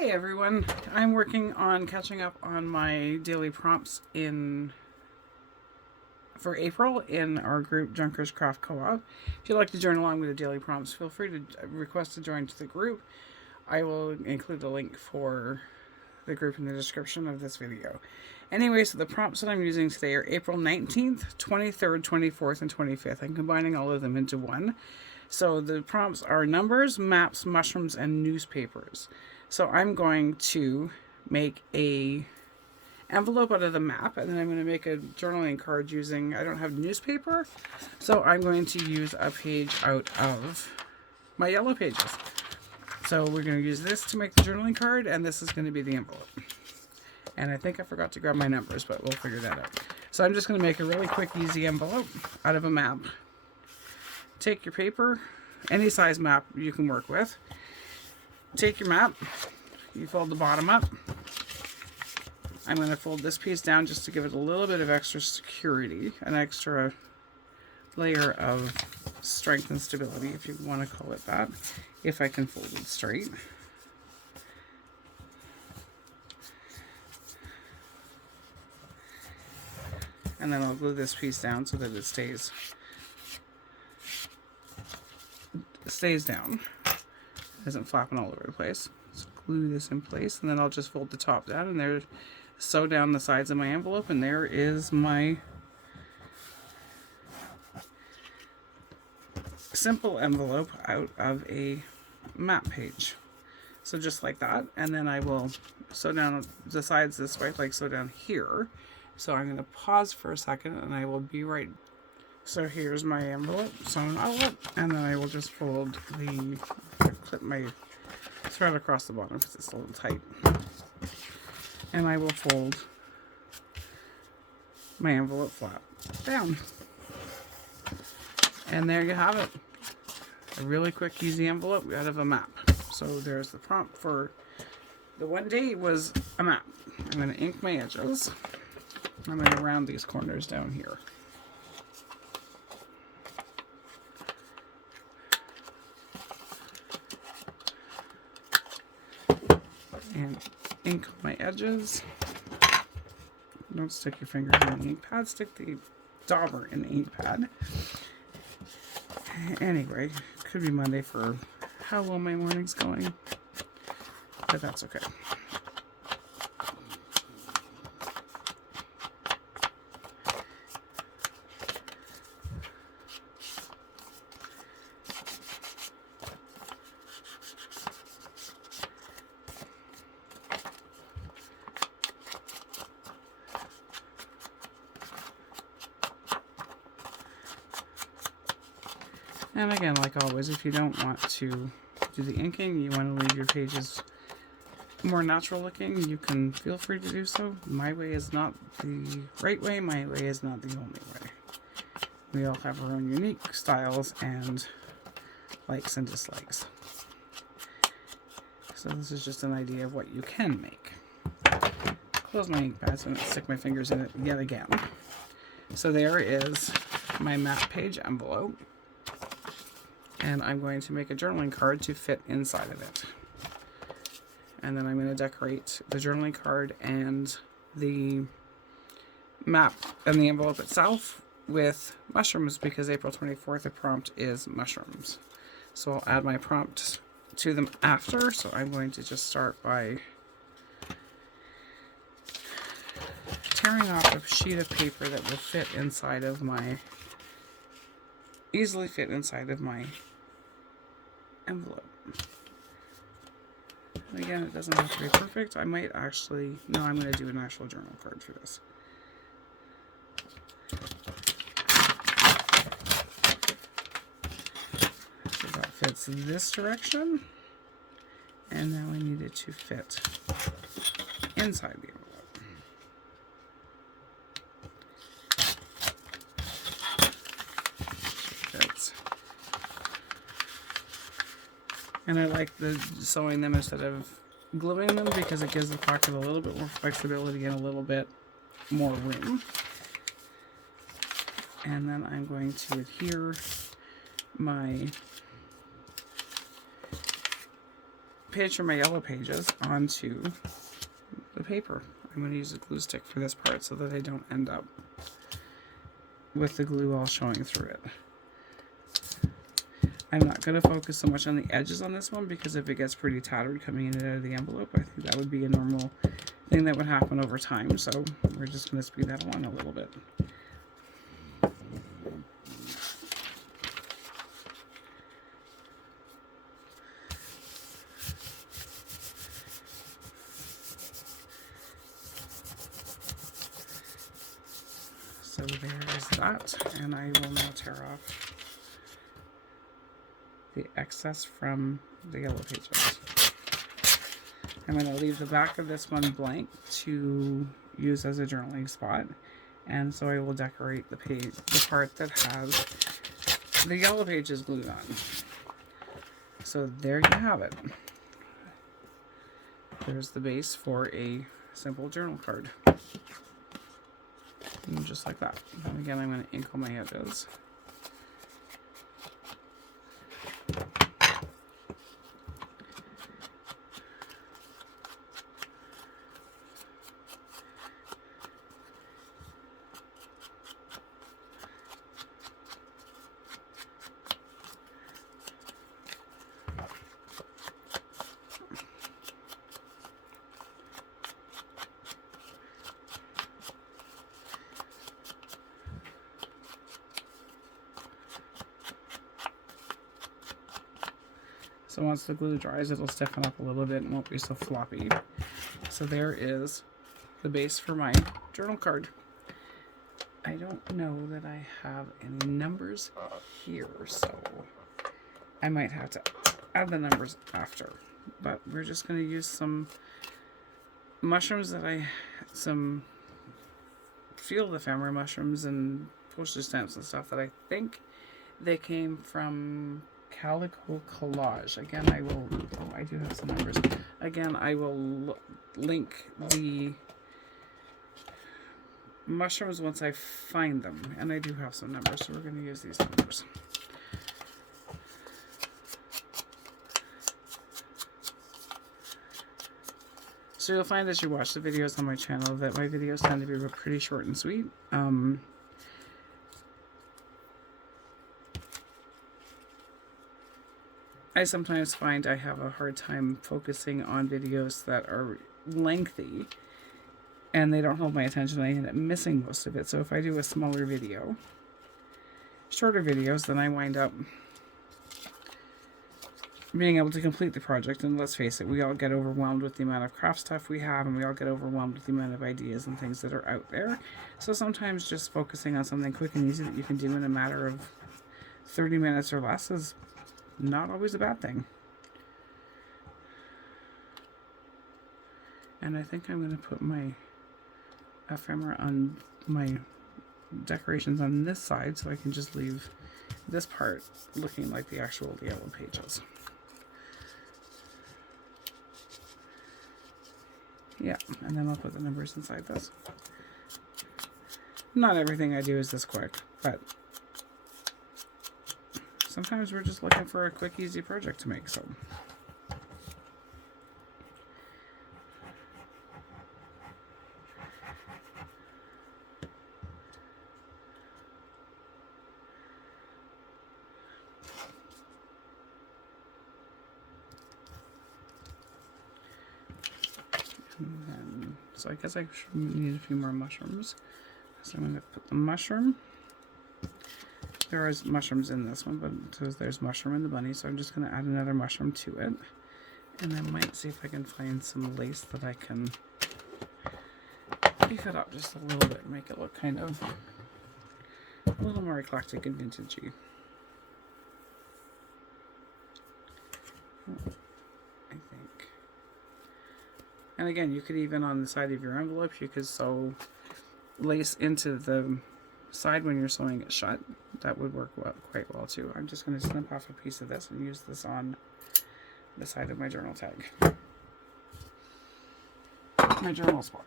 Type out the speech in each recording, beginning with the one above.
Hey everyone, I'm working on catching up on my daily prompts for April in our group Junkers Craft Co-op. If you'd like to join along with the daily prompts, feel free to request to join to the group. I will include the link for the group in the description of this video. Anyway, so the prompts that I'm using today are April 19th, 23rd, 24th, and 25th. I'm combining all of them into one. So the prompts are numbers, maps, mushrooms, and newspapers. So I'm going to make a envelope out of the map, and then I'm going to make a journaling card using, I don't have newspaper, so I'm going to use a page out of my yellow pages. So we're going to use this to make the journaling card, and this is going to be the envelope. And I think I forgot to grab my numbers, but we'll figure that out. So I'm just going to make a really quick, easy envelope out of a map. Take your paper, any size map you can work with. Take your map, you fold the bottom up. I'm going to fold this piece down just to give it a little bit of extra security, an extra layer of strength and stability, if you want to call it that, if I can fold it straight. And then I'll glue this piece down so that it stays down. Isn't flapping all over the place. Just glue this in place, and then I'll just fold the top down, and there, sew down the sides of my envelope, and there is my simple envelope out of a map page. So just like that, and then I will sew down the sides this way, like so down here. So I'm going to pause for a second, and I will be right. So here's my envelope sewn out, and then I will just fold clip my thread across the bottom because it's a little tight. And I will fold my envelope flat down. And there you have it. A really quick, easy envelope out of a map. So there's the prompt for the one day was a map. I'm going to ink my edges. I'm going to round these corners down here. And ink my edges. Don't stick your fingers in the ink pad, stick the dauber in the ink pad. Anyway, it could be Monday for how well my morning's going, but that's okay. And again, like always, if you don't want to do the inking, you want to leave your pages more natural looking, you can feel free to do so. My way is not the right way, my way is not the only way. We all have our own unique styles and likes and dislikes. So this is just an idea of what you can make. Close my ink pad so I don't stick my fingers in it yet again. So there is my map page envelope. And I'm going to make a journaling card to fit inside of it. And then I'm going to decorate the journaling card and the map and the envelope itself with mushrooms, because April 24th, the prompt is mushrooms. So I'll add my prompt to them after. So I'm going to just start by tearing off a sheet of paper that will fit inside of easily fit inside of my envelope. And again, it doesn't have to be perfect. I might actually, no, I'm going to do an actual journal card for this. So that fits this direction. And now I need it to fit inside the envelope. And I like sewing them instead of gluing them because it gives the pocket a little bit more flexibility and a little bit more room. And then I'm going to adhere my page from my yellow pages onto the paper. I'm going to use a glue stick for this part so that I don't end up with the glue all showing through it. I'm not going to focus so much on the edges on this one, because if it gets pretty tattered coming in and out of the envelope, I think that would be a normal thing that would happen over time. So we're just going to speed that along a little bit. So there is that, and I will now tear off the excess from the yellow pages. I'm going to leave the back of this one blank to use as a journaling spot, and so I will decorate the page, the part that has the yellow pages glued on. So there you have it. There's the base for a simple journal card. And just like that. And again, I'm going to ink on my edges. So once the glue dries, it'll stiffen up a little bit and won't be so floppy. So there is the base for my journal card. I don't know that I have any numbers here, so I might have to add the numbers after. But we're just going to use some mushrooms that some field ephemera mushrooms and postage stamps and stuff that I think they came from Calico Collage. Again, I will, oh, I do have some numbers. Again, I will link the mushrooms once I find them, and I do have some numbers, so we're going to use these numbers. So you'll find as you watch the videos on my channel that my videos tend to be pretty short and sweet. I sometimes find I have a hard time focusing on videos that are lengthy and they don't hold my attention. I end up missing most of it. So if I do a smaller video, shorter videos, then I wind up being able to complete the project. And let's face it, we all get overwhelmed with the amount of craft stuff we have, and we all get overwhelmed with the amount of ideas and things that are out there. So sometimes just focusing on something quick and easy that you can do in a matter of 30 minutes or less is not always a bad thing. And I think I'm going to put my ephemera on my decorations on this side, so I can just leave this part looking like the actual yellow pages. Yeah, and then I'll put the numbers inside this. Not everything I do is this quick, but sometimes we're just looking for a quick, easy project to make, so. And then, so I guess I should need a few more mushrooms. So I'm going to put the mushroom. There is mushrooms in this one, but there's mushroom in the bunny, so I'm just going to add another mushroom to it. And I might see if I can find some lace that I can beef it up just a little bit and make it look kind of a little more eclectic and vintagey. I think. And again, you could even on the side of your envelope, you could sew lace into the side when you're sewing it shut. That would work quite well too. I'm just going to snip off a piece of this and use this on the side of my journal tag. My journal spot.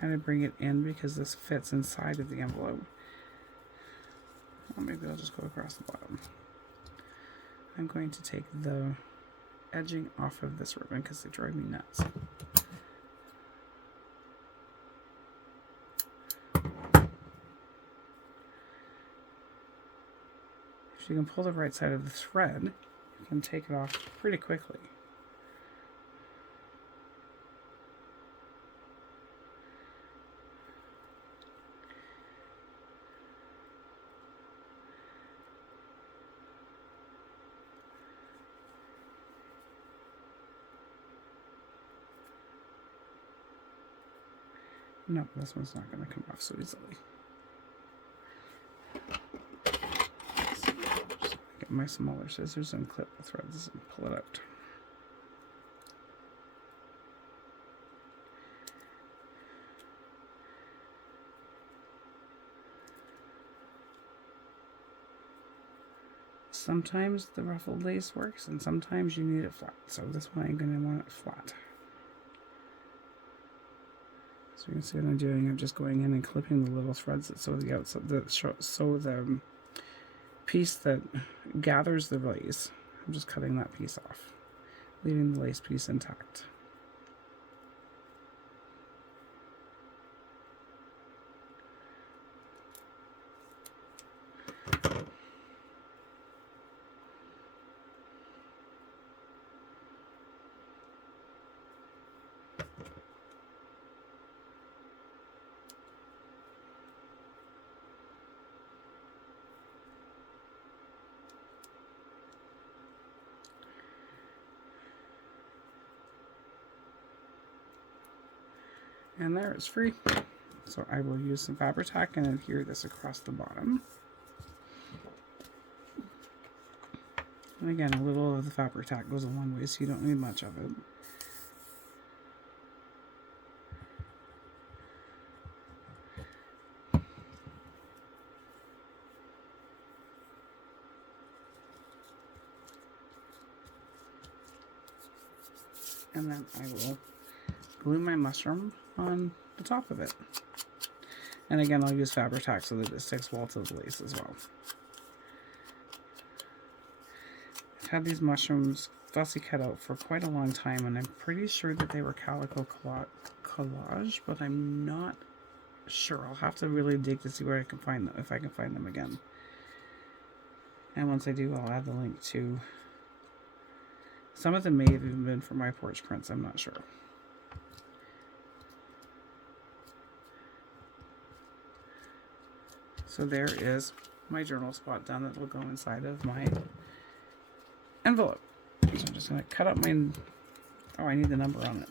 Kind of bring it in because this fits inside of the envelope. Well, maybe I'll just go across the bottom. I'm going to take the edging off of this ribbon because they drive me nuts. If you can pull the right side of the thread, you can take it off pretty quickly. No, this one's not going to come off so easily. So get my smaller scissors and clip the threads and pull it out. Sometimes the ruffled lace works and sometimes you need it flat. So this one I'm going to want it flat. So you can see what I'm doing. I'm just going in and clipping the little threads that sew the outside, that sew the piece that gathers the lace. I'm just cutting that piece off, leaving the lace piece intact. And there, it's free. So I will use some Fabri-Tac and adhere this across the bottom. And again, a little of the Fabri-Tac goes a long way, so you don't need much of it. And then I will glue my mushroom on the top of it. And again, I'll use Fabri-Tac so that it sticks well to the lace as well. I've had these mushrooms fussy cut out for quite a long time, and I'm pretty sure that they were calico collage, but I'm not sure. I'll have to really dig to see where I can find them, if I can find them again. And once I do, I'll add the link to. Some of them may have even been for my porch prints, I'm not sure. So there is my journal spot done that will go inside of my envelope. So I'm just going to cut up my, oh, I need the number on it.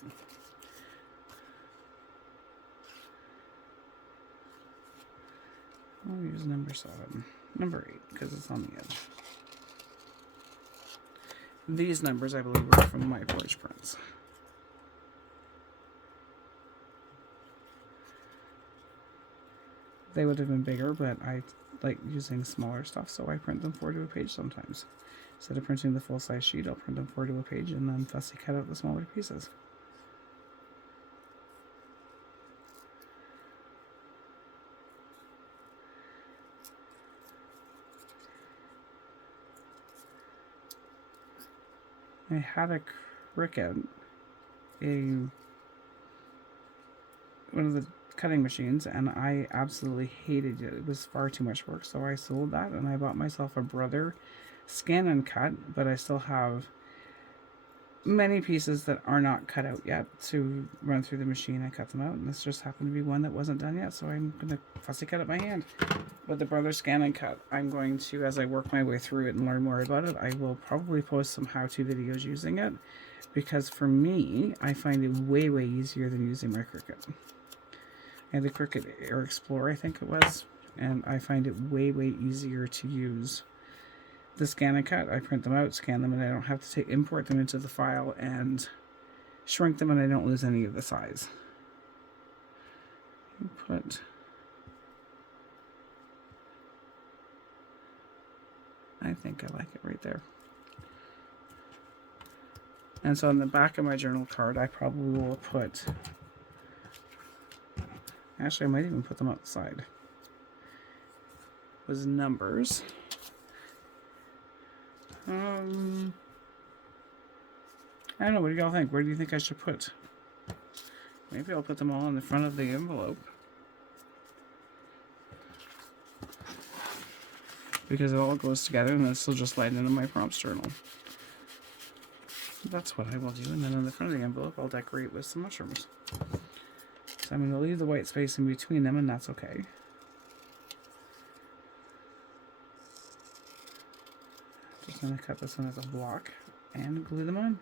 I'll use number 7, number 8, because it's on the edge. These numbers, I believe, were from my porch prints. They would have been bigger, but I like using smaller stuff, so I print them 4 to a page sometimes. Instead of printing the full-size sheet, I'll print them 4 to a page and then fussy cut out the smaller pieces. I had a Cricut, one of the cutting machines, and I absolutely hated it. It was far too much work, so I sold that and I bought myself a Brother Scan and Cut, but I still have many pieces that are not cut out yet to run through the machine and cut them out, and this just happened to be one that wasn't done yet, so I'm going to fussy cut it by hand. With the Brother Scan and Cut, I'm going to, as I work my way through it and learn more about it, I will probably post some how-to videos using it, because for me, I find it way, way easier than using my Cricut. I had the Cricut Air Explorer, I think it was, and I find it way, way easier to use. The Scan and Cut, I print them out, scan them, and I don't have to import them into the file and shrink them, and I don't lose any of the size. I think I like it right there. And so on the back of my journal card, I probably will put, actually I might even put them outside. was numbers. I don't know. What do y'all think? Where do you think I should put? Maybe I'll put them all in the front of the envelope. Because it all goes together, and this will just land into my prompts journal. That's what I will do. And then on the front of the envelope, I'll decorate with some mushrooms. So I'm going to leave the white space in between them, and that's okay. Just going to cut this one as a block and glue them on.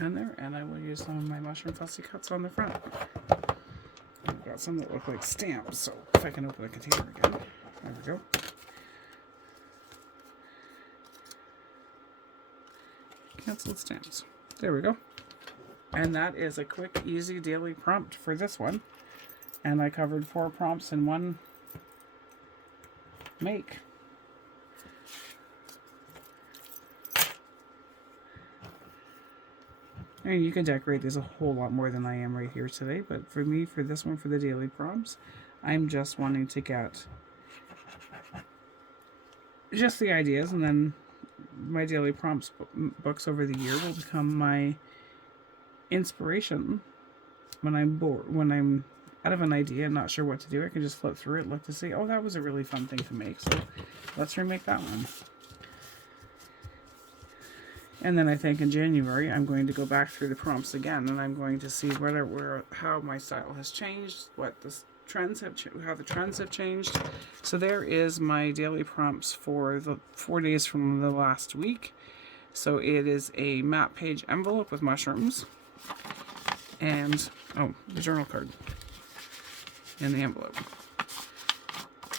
In there, and I will use some of my mushroom fussy cuts on the front. I've got some that look like stamps, so if I can open the container again. There we go. Canceled stamps. There we go. And that is a quick, easy daily prompt for this one. And I covered 4 prompts in one make. I mean, you can decorate these a whole lot more than I am right here today, but for me, for this one, for the daily prompts, I'm just wanting to get just the ideas, and then my daily prompts books over the year will become my inspiration when I'm bored, when I'm out of an idea and not sure what to do. I can just flip through it, look to see, oh, that was a really fun thing to make, so let's remake that one. And then I think in January, I'm going to go back through the prompts again, and I'm going to see how my style has changed, what the trends have, how the trends have changed. So there is my daily prompts for the 4 days from the last week. So it is a map page envelope with mushrooms, and oh, the journal card in the envelope.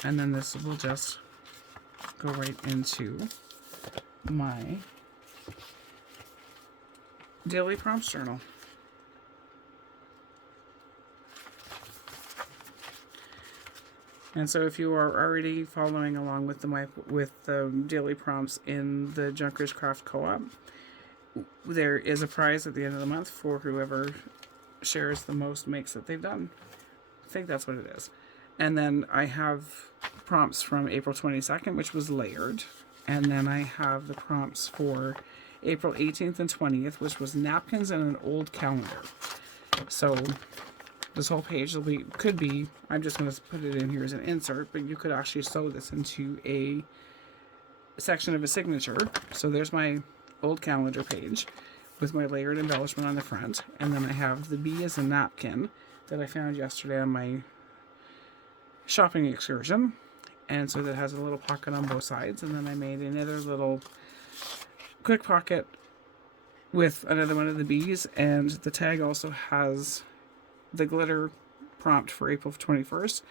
And then this will just go right into my daily prompts journal. And so if you are already following along with the daily prompts in the Junkers Craft Co-op, there is a prize at the end of the month for whoever shares the most makes that they've done. I think that's what it is. And then I have prompts from April 22nd, which was layered. And then I have the prompts for April 18th and 20th, which was napkins and an old calendar. So this whole page could be, I'm just going to put it in here as an insert, but you could actually sew this into a section of a signature. So there's my old calendar page with my layered embellishment on the front. And then I have the B as a napkin that I found yesterday on my shopping excursion. And so that has a little pocket on both sides. And then I made another little quick pocket with another one of the bees, and the tag also has the glitter prompt for April 21st.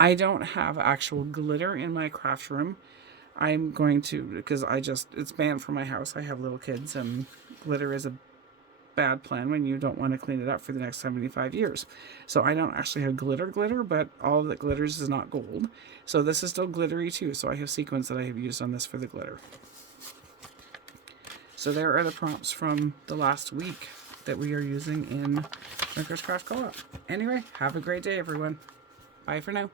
I don't have actual glitter in my craft room. I'm going to, because it's banned from my house. I have little kids, and glitter is a bad plan when you don't want to clean it up for the next 75 years. So I don't actually have glitter, but all that glitters is not gold. So this is still glittery too. So I have sequins that I have used on this for the glitter. So there are the prompts from the last week that we are using in Junkers Craft Co-op. Anyway, have a great day, everyone. Bye for now.